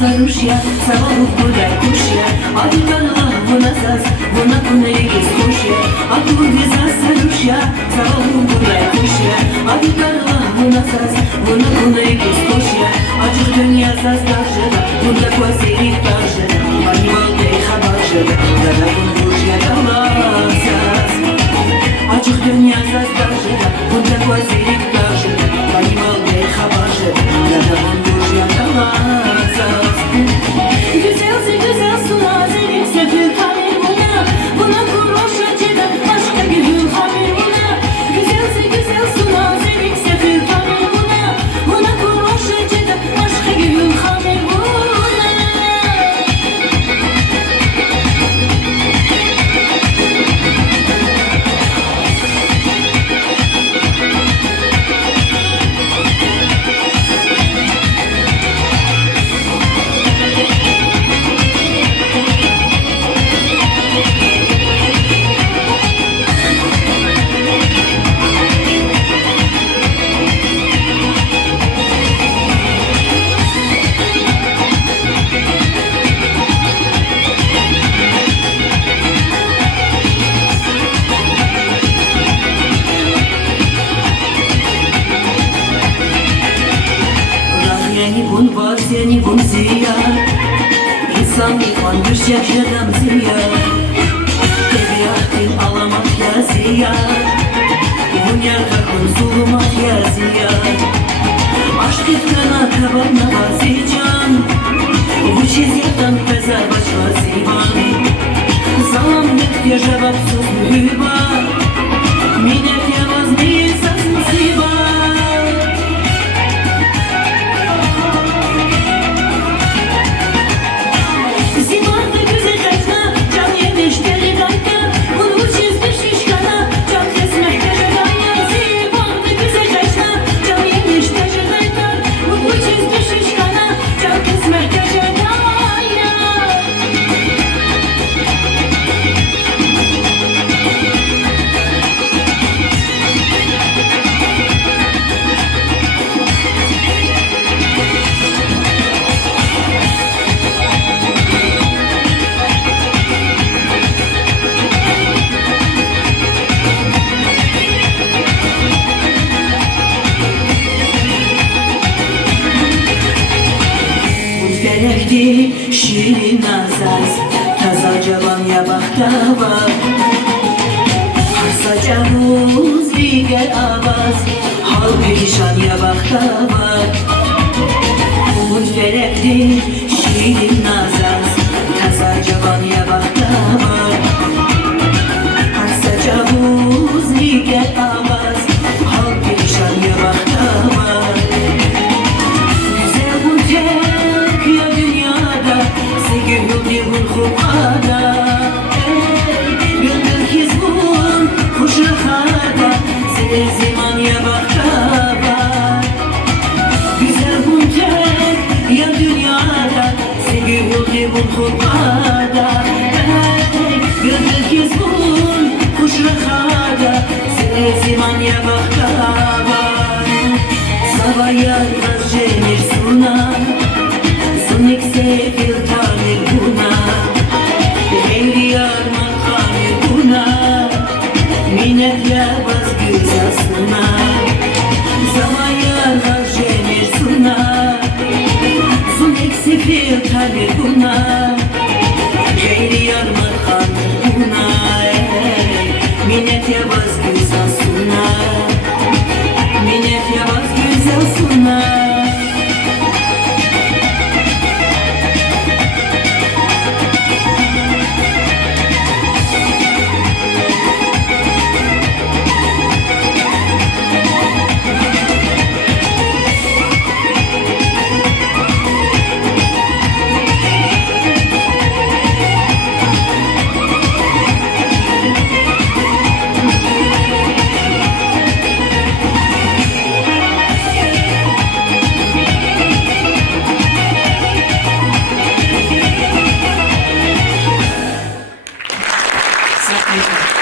старушья, сама куда кушья, а ты канала вона зас, вона кунеги скушья, а куда за старушья, сама куда кушья, а ты канала вона зас, вона кунеги скушья, а чух dünya zas даже, бунда квасирик даже, понимал ты хабаржи, да да бунбушья дала зас, а чух dünya zas даже, бунда квасирик даже, понимал ты хабаржи, да да бунбушья дала зас. Güzelsin güzel sular senin sefil kamil buna kuruşa çeda başka gül hamil buna. Güzelsin güzel sular senin sefil kamil buna kuruşa çeda başka gül hamil buna. Я не бун зия, инсан не кандыш yaşadım ziya. Тебе ахтин аламат я зия, Буняр хакун сулумат я зия. Ашкет кана кабарна вазиcan, Вучиz yatan pezar başva zivan. Salam net ya cevapsız mühüba, Minet ya vazmeyi saz musiba. Şirin azaz, taza cavan ya bahtava. Harsa canuz diger avaz, hal perişan ya bahtava. Umut verekli şirin azaz, taza cavan ya bahtava. Harsa canuz diger avaz, hal perişan ya bahtava. Güzel bu tek ya dünyada, Сегодня вон хупада, Гülдür hizbun kuş rahada, Seler zaman ya bahtava. Güzel bun tek ya dünyada, Сегодня вон hupада, Güldür hizbun kuş rahada, Seler zaman ya bahtava. Savaya razjenir suna, Sunik sefil tanir buna, Behriyar makamir buna, Minnetle baz güzel suna, Zamaya razjenir suna, Sunik sefil tanir buna, Behriyar makamir buna, Minnetle baz güzel suna, Minnetle baz güzel suna. Thank you.